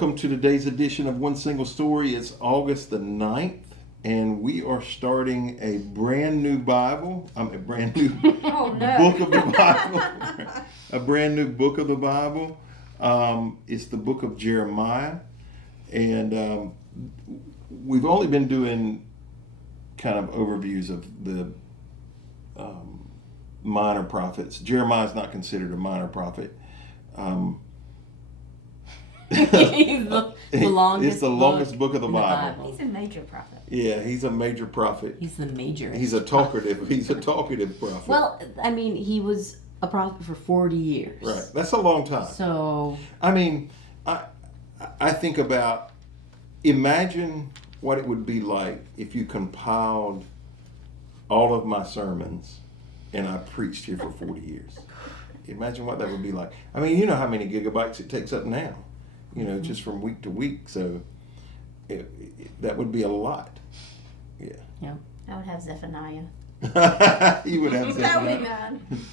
Welcome to today's edition of One Single Story. It's August the 9th, and we are starting a brand new Bible. A brand new book of the Bible. A brand new book of the Bible. It's the book of Jeremiah. And we've only been doing kind of overviews of the minor prophets. Jeremiah is not considered a minor prophet. He's the longest it's the longest book of the Bible. He's a major prophet. Yeah, he's a major prophet. He's the major. He's a talkative. He's a talkative prophet. Well, I mean, he was a prophet for 40 years. Right, that's a long time. So, I mean, I think about, imagine what it would be like if you compiled all of my sermons and I preached here for 40 years. Imagine what that would be like. I mean, you know how many gigabytes it takes up now, you know, just from week to week. So that would be a lot. Yeah. Yeah. I would have Zephaniah. You would have Zephaniah. That would be mine.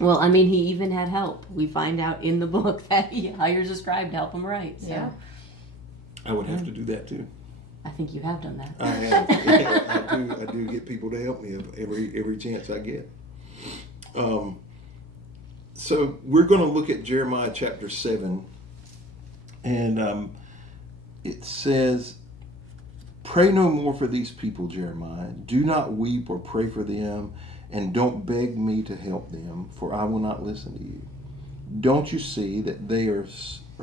Well, I mean, he even had help. We find out in the book that he hires a scribe to help him write. So. Yeah. I would have to do that too. I think you have done that. I have. Yeah, I do get people to help me every chance I get. So we're going to look at Jeremiah chapter 7, and it says, "Pray no more for these people, Jeremiah. Do not weep or pray for them, and don't beg me to help them, for I will not listen to you. Don't you see that they are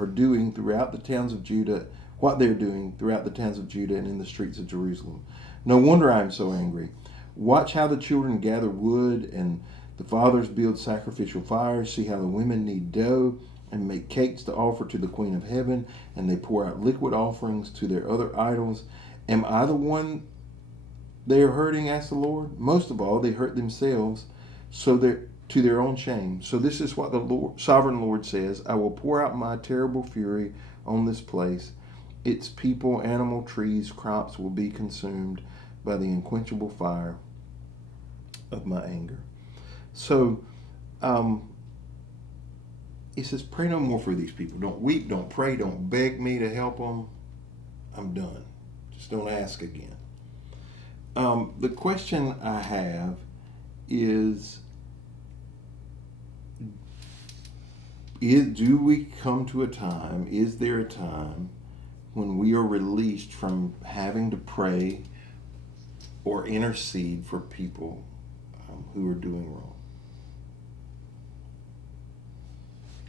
doing throughout the towns of Judah what they're doing throughout the towns of Judah and in the streets of Jerusalem? No wonder I am so angry. Watch how the children gather wood and the fathers build sacrificial fires. See how the women knead dough and make cakes to offer to the Queen of Heaven, and they pour out liquid offerings to their other idols. Am I the one they are hurting?" asked the Lord. "Most of all, they hurt themselves, so to their own shame. So this is what the sovereign Lord says: I will pour out my terrible fury on this place. Its people, animal, trees, crops will be consumed by the unquenchable fire of my anger." So, it says, pray no more for these people. Don't weep, don't pray, don't beg me to help them. I'm done. Just don't ask again. The question I have is do we come to a time, is there a time when we are released from having to pray or intercede for people who are doing wrong?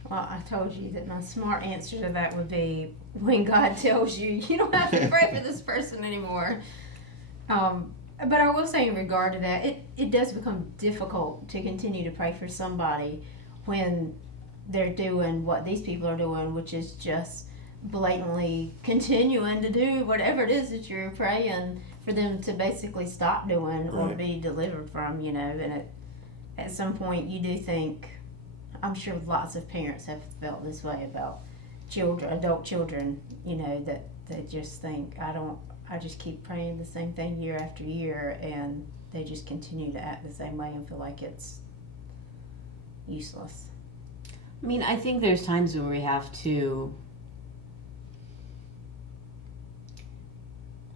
Well, I told you that my smart answer to that would be when God tells you, you don't have to pray for this person anymore. But I will say in regard to that, it does become difficult to continue to pray for somebody when they're doing what these people are doing, which is just blatantly continuing to do whatever it is that you're praying for them to basically stop doing or Right. be delivered from, you know. And at some point you do think, I'm sure lots of parents have felt this way about adult children, you know, that they just think, I just keep praying the same thing year after year, and they just continue to act the same way and feel like it's useless. I mean, I think there's times when we have to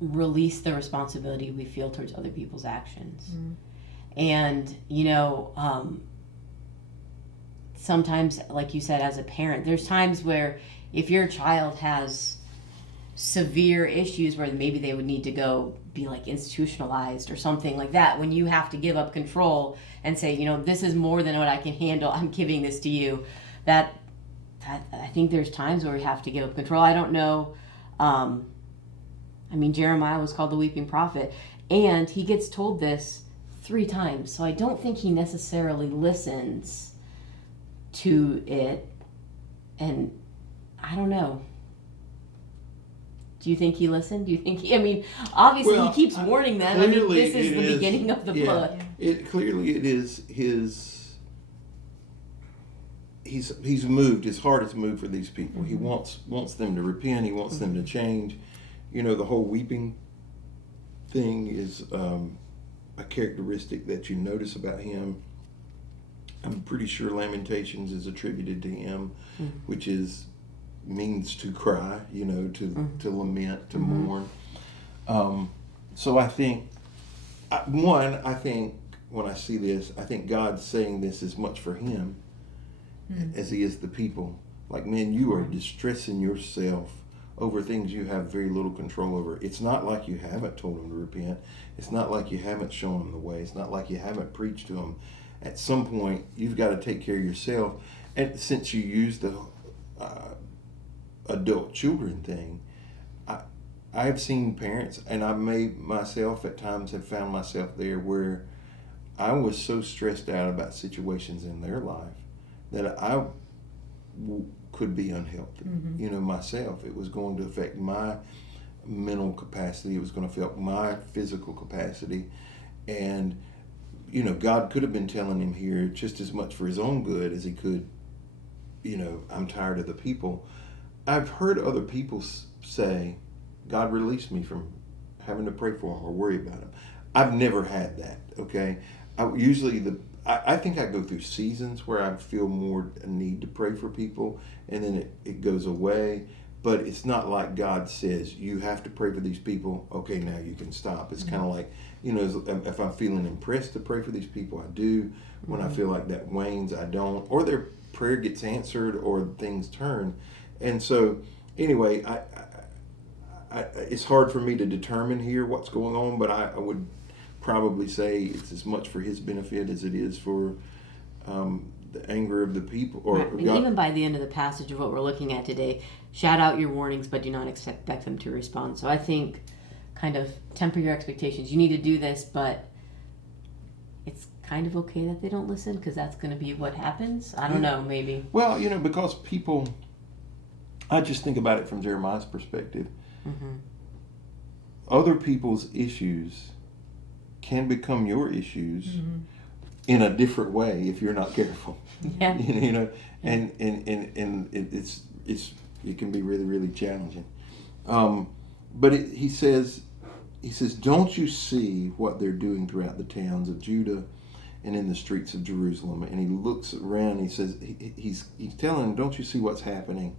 release the responsibility we feel towards other people's actions. Mm-hmm. And, you know, sometimes, like you said, as a parent, there's times where if your child has severe issues where maybe they would need to go be like institutionalized or something like that, when you have to give up control and say, you know, this is more than what I can handle, I'm giving this to you, that I think there's times where we have to give up control. I don't know. I mean, Jeremiah was called the weeping prophet, and he gets told this 3 times, so I don't think he necessarily listens to it. And I don't know. Do you think he listened? Do you think he, I mean, obviously he keeps warning them. I mean, this is the beginning of the book. Clearly it is he's moved. His heart is moved for these people. He wants them to repent. He wants them to change. You know, the whole weeping thing is a characteristic that you notice about him. I'm pretty sure Lamentations is attributed to him, which is means to cry, to lament, to mourn. So I think, I think when I see this, I think God's saying this as much for him as he is the people. Like, man, you are distressing yourself over things you have very little control over. It's not like you haven't told them to repent. It's not like you haven't shown them the way. It's not like you haven't preached to them. At some point, you've got to take care of yourself. And since you use the adult children thing, I've seen parents, and I may myself at times have found myself there, where I was so stressed out about situations in their life that I could be unhealthy. Myself. It was going to affect my mental capacity. It was going to affect my physical capacity. And, God could have been telling him here just as much for his own good as he could, I'm tired of the people. I've heard other people say, God released me from having to pray for them or worry about them. I've never had that, okay? I think I go through seasons where I feel more a need to pray for people, and then it goes away. But it's not like God says, you have to pray for these people. Okay, now you can stop. It's kind of like, if I'm feeling impressed to pray for these people, I do. When I feel like that wanes, I don't. Or their prayer gets answered or things turn. And so, anyway, it's hard for me to determine here what's going on, but I would probably say it's as much for his benefit as it is for the anger of the people. And even by the end of the passage of what we're looking at today, shout out your warnings, but do not expect them to respond. So I think kind of temper your expectations. You need to do this, but it's kind of okay that they don't listen, because that's going to be what happens. I don't know, maybe. Well, because people, I just think about it from Jeremiah's perspective. Other people's issues can become your issues in a different way if you're not careful. Yeah. And it can be really, really challenging. But he says, don't you see what they're doing throughout the towns of Judah and in the streets of Jerusalem? And he looks around and he says, he's telling them, don't you see what's happening?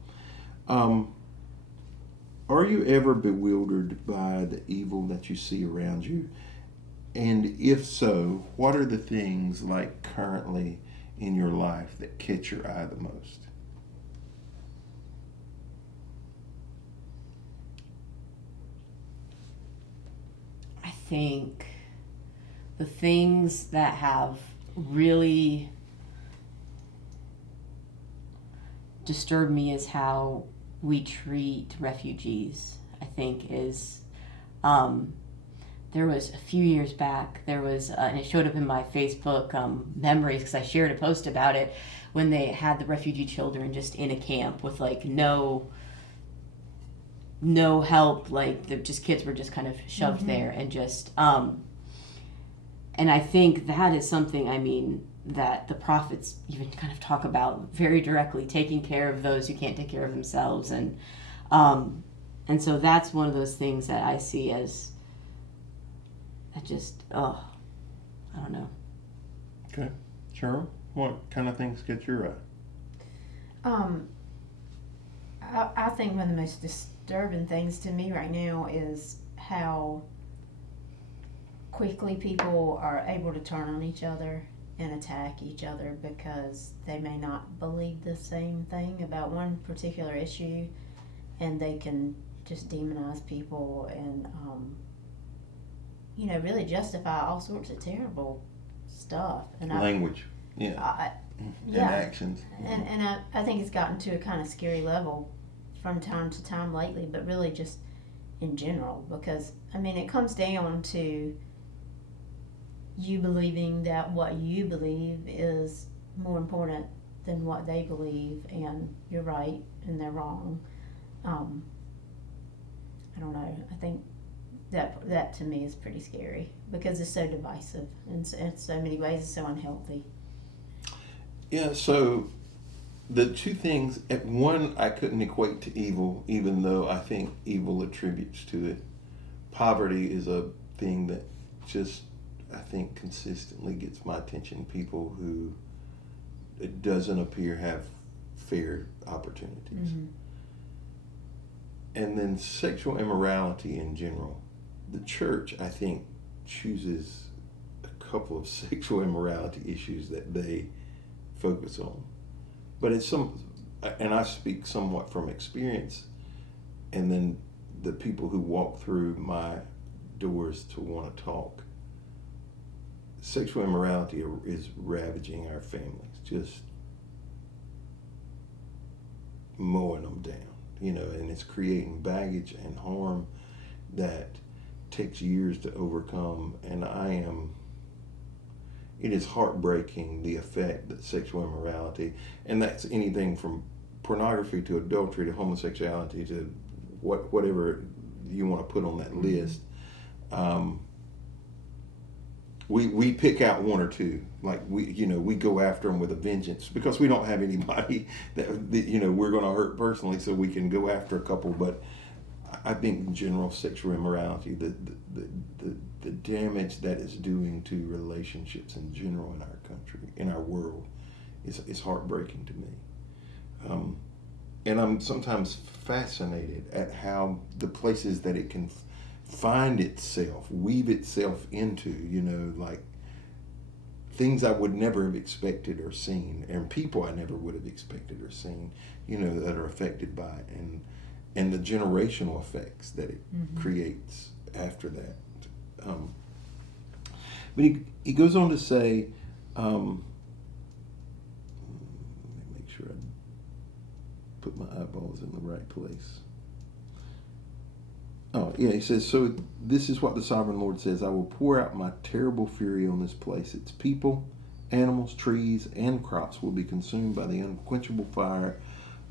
Are you ever bewildered by the evil that you see around you? And if so, what are the things like currently in your life that catch your eye the most? I think the things that have really disturbed me is how we treat refugees. I think is there was a few years back, there was and it showed up in my Facebook memories, because I shared a post about it, when they had the refugee children just in a camp with like no help, like the just kids were just kind of shoved there, and just and I think that is something, that the prophets even kind of talk about very directly, taking care of those who can't take care of themselves. And so that's one of those things that I see as I don't know. Okay. Sheryl, what kind of things get your eye? I think one of the most disturbing things to me right now is how quickly people are able to turn on each other and attack each other because they may not believe the same thing about one particular issue, and they can just demonize people and really justify all sorts of terrible stuff. And language, and actions, and I think it's gotten to a kind of scary level from time to time lately, but really just in general, because it comes down to you believing that what you believe is more important than what they believe, and you're right and they're wrong. I don't know. I think that to me is pretty scary, because it's so divisive and in so many ways it's so unhealthy. Yeah, so the two things, at one, I couldn't equate to evil, even though I think evil attributes to it. Poverty is a thing that just, I think, consistently gets my attention. People who it doesn't appear have fair opportunities. And then sexual immorality in general. The church, I think, chooses a couple of sexual immorality issues that they focus on. But it's and I speak somewhat from experience, and then the people who walk through my doors to want to talk. Sexual immorality is ravaging our families, just mowing them down, and it's creating baggage and harm that takes years to overcome. And it is heartbreaking, the effect that sexual immorality, and that's anything from pornography to adultery to homosexuality to whatever you want to put on that list. We pick out one or two, like we go after them with a vengeance because we don't have anybody that we're going to hurt personally, so we can go after a couple. But I think in general, sexual immorality, the damage that it's doing to relationships in general in our country, in our world, is heartbreaking to me. And I'm sometimes fascinated at how the places that it can find itself, weave itself into, like things I would never have expected or seen, and people I never would have expected or seen, that are affected by it, and the generational effects that it creates after that. But he goes on to say, let me make sure I put my eyeballs in the right place. Oh, yeah, he says, so this is what the sovereign Lord says, I will pour out my terrible fury on this place. Its people, animals, trees, and crops will be consumed by the unquenchable fire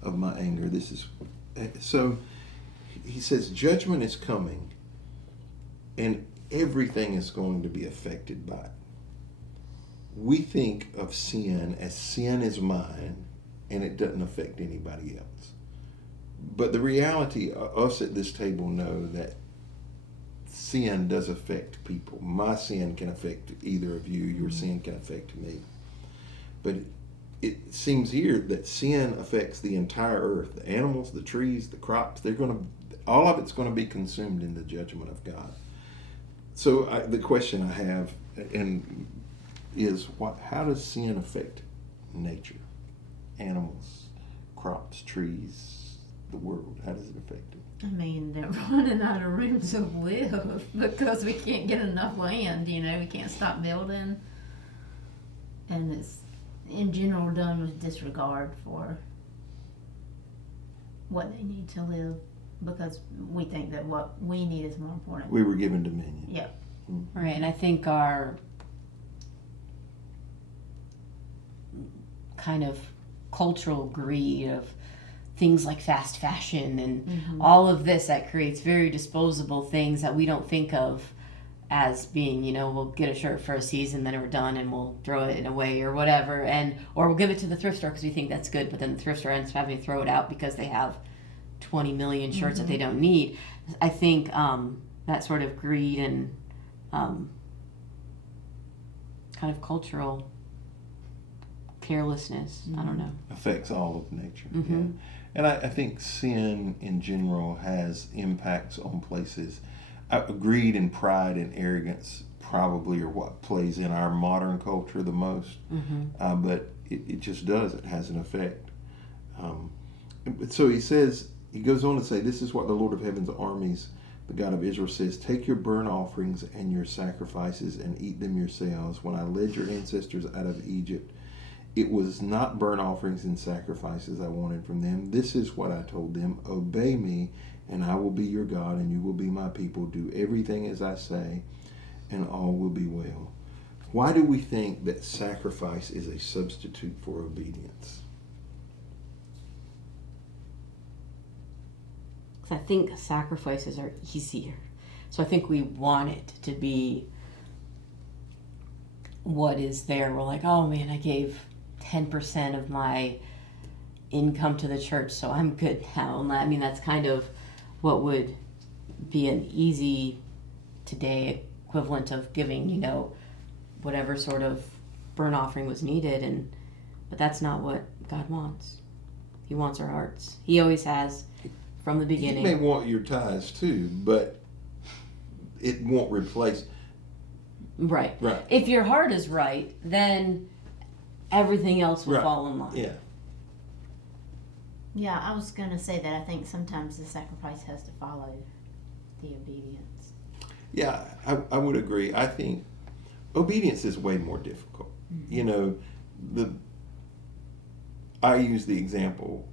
of my anger. So he says judgment is coming, and everything is going to be affected by it. We think of sin as sin is mine, and it doesn't affect anybody else. But the reality, us at this table know that sin does affect people. My sin can affect either of you. Your sin can affect me. But it seems here that sin affects the entire earth. The animals, the trees, the crops, all of it's going to be consumed in the judgment of God. So the question I have is, how does sin affect nature? Animals, crops, trees, the world, how does it affect it? I mean, they're running out of room to live because we can't get enough land, we can't stop building. And it's, in general, done with disregard for what they need to live because we think that what we need is more important. We were given dominion. Yeah. Mm-hmm. Right, and I think our kind of cultural greed of things like fast fashion and all of this that creates very disposable things that we don't think of as being, we'll get a shirt for a season, then we're done and we'll throw it away or whatever, or we'll give it to the thrift store because we think that's good, but then the thrift store ends up having to throw it out because they have 20 million shirts that they don't need. I think that sort of greed and kind of cultural carelessness, I don't know, affects all of nature. Mm-hmm. Yeah. And I think sin in general has impacts on places. Greed and pride and arrogance probably are what plays in our modern culture the most. But it just does. It has an effect. So he goes on to say, this is what the Lord of Heaven's armies, the God of Israel, says, take your burnt offerings and your sacrifices and eat them yourselves. When I led your ancestors out of Egypt, it was not burnt offerings and sacrifices I wanted from them. This is what I told them. Obey me, and I will be your God, and you will be my people. Do everything as I say, and all will be well. Why do we think that sacrifice is a substitute for obedience? I think sacrifices are easier. So I think we want it to be what is there. We're like, oh man, I gave 10% of my income to the church, so I'm good now. And I mean, that's kind of what would be an easy today equivalent of giving, whatever sort of burnt offering was needed. But that's not what God wants. He wants our hearts. He always has from the You beginning. may want your tithes too, but it won't replace. Right. Right. If your heart is right, then everything else will Right. fall in line. Yeah. Yeah, I was going to say that I think sometimes the sacrifice has to follow the obedience. Yeah, I would agree. I think obedience is way more difficult. Mm-hmm. You know, I use the example,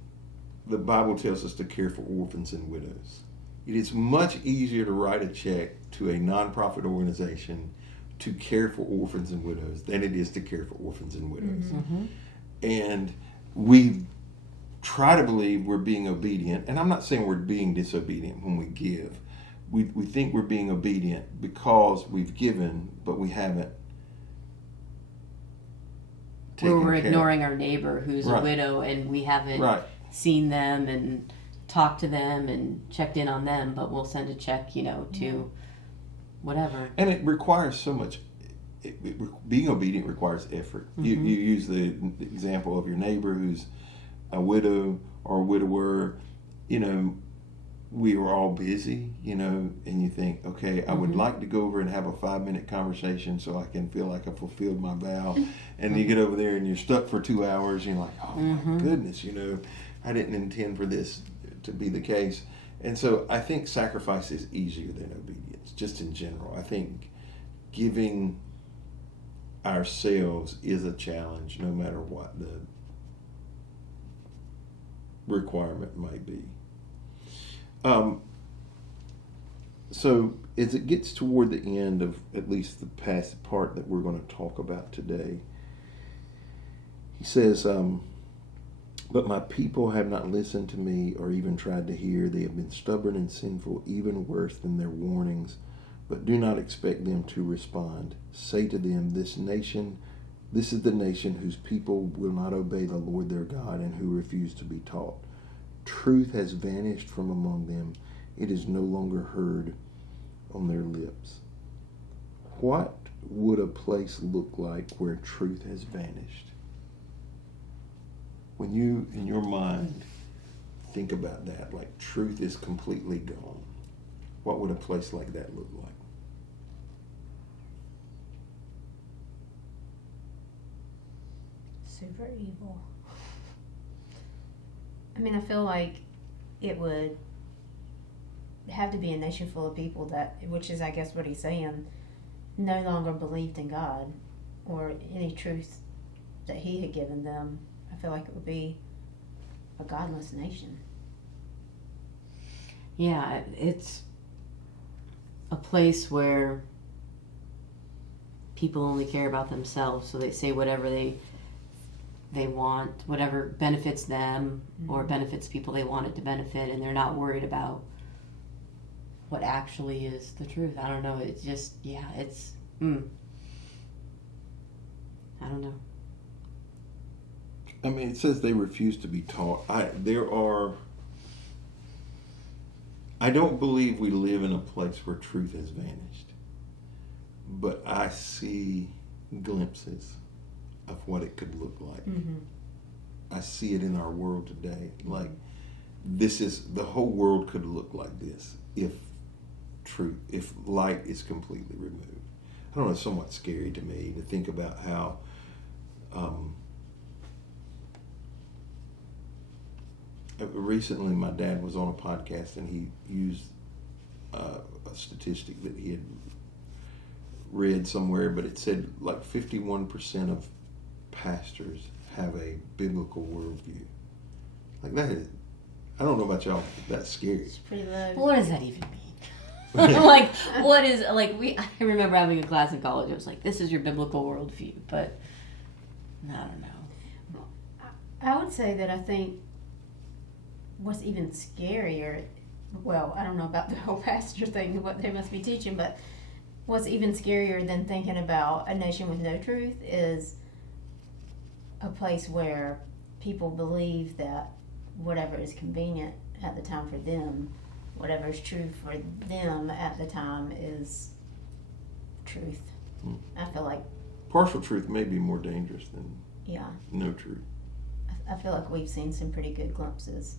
the Bible tells us to care for orphans and widows. It is much easier to write a check to a nonprofit organization to care for orphans and widows than it is to care for orphans and widows. Mm-hmm. And we try to believe we're being obedient, and I'm not saying we're being disobedient when we give. We think we're being obedient because we've given, but we haven't taken We're care. ignoring our neighbor who's Right. a widow, and we haven't Right. seen them and talked to them and checked in on them, but we'll send a check, to whatever. And it requires so much. Being obedient requires effort. You use the example of your neighbor who's a widow or a widower. We were all busy, and you think, okay, I would like to go over and have a 5-minute conversation so I can feel like I fulfilled my vow. And you get over there and you're stuck for 2 hours. And you're like, oh my goodness, I didn't intend for this to be the case. And so I think sacrifice is easier than obedience, just in general. I think giving ourselves is a challenge, no matter what the requirement might be. So as it gets toward the end of at least the past part that we're going to talk about today, he says, but my people have not listened to me or even tried to hear. They have been stubborn and sinful, even worse than their warnings, but do not expect them to respond. Say to them, this is the nation whose people will not obey the Lord their God and who refuse to be taught. Truth has vanished from among them. It is no longer heard on their lips. What would a place look like where truth has vanished? When you, in your mind, think about that, like truth is completely gone, what would a place like that look like? Super evil. I mean, I feel like it would have to be a nation full of people that, which is, I guess, what he's saying, no longer believed in God or any truth that he had given them. I feel like it would be a godless nation. Yeah, it's a place where people only care about themselves, so they say whatever they want, whatever benefits them or benefits people they want it to benefit, and they're not worried about what actually is the truth. I don't know. It's just, it's, I don't know. I mean, it says they refuse to be taught. I don't believe we live in a place where truth has vanished, but I see glimpses of what it could look like. Mm-hmm. I see it in our world today. Like, the whole world could look like this if light is completely removed. I don't know, it's somewhat scary to me to think about how recently my dad was on a podcast and he used a statistic that he had read somewhere, but it said like 51% of pastors have a biblical worldview. Like, that is, I don't know about y'all, but that's scary. It's pretty low. What does that even mean? Like, what is, like, I remember having a class in college, it was like, this is your biblical worldview, but I don't know. I would say that I think what's even scarier, well, I don't know about the whole pastor thing, what they must be teaching, but what's even scarier than thinking about a nation with no truth is a place where people believe that whatever is convenient at the time for them, whatever is true for them at the time is truth. I feel like Partial truth may be more dangerous than no truth. I feel like we've seen some pretty good glimpses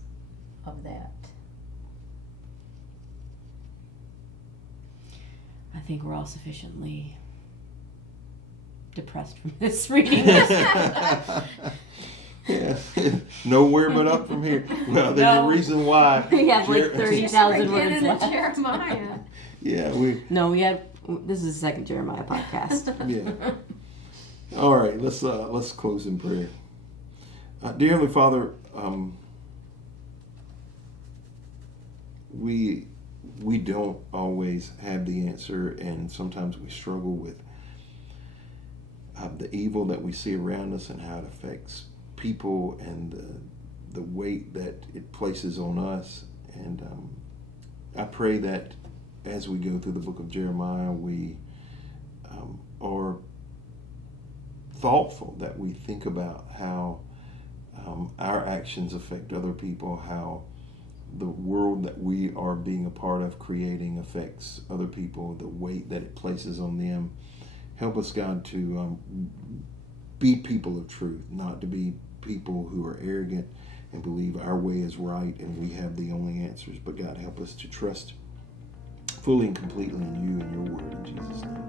of that. think we're all sufficiently depressed from this reading. Yeah, nowhere but up from here. Well, there's No. a reason why. We have like 30,000 words Beginning of left. Jeremiah. Yeah, This is the second Jeremiah podcast. yeah. All right, let's close in prayer. Dear Heavenly Father, we don't always have the answer, and sometimes we struggle with the evil that we see around us and how it affects people and the weight that it places on us. And I pray that as we go through the book of Jeremiah, we are thoughtful, that we think about how our actions affect other people, how the world that we are being a part of creating affects other people, the weight that it places on them. Help us, God, to be people of truth, not to be people who are arrogant and believe our way is right and we have the only answers. But God, help us to trust fully and completely in you and your word, in Jesus' name.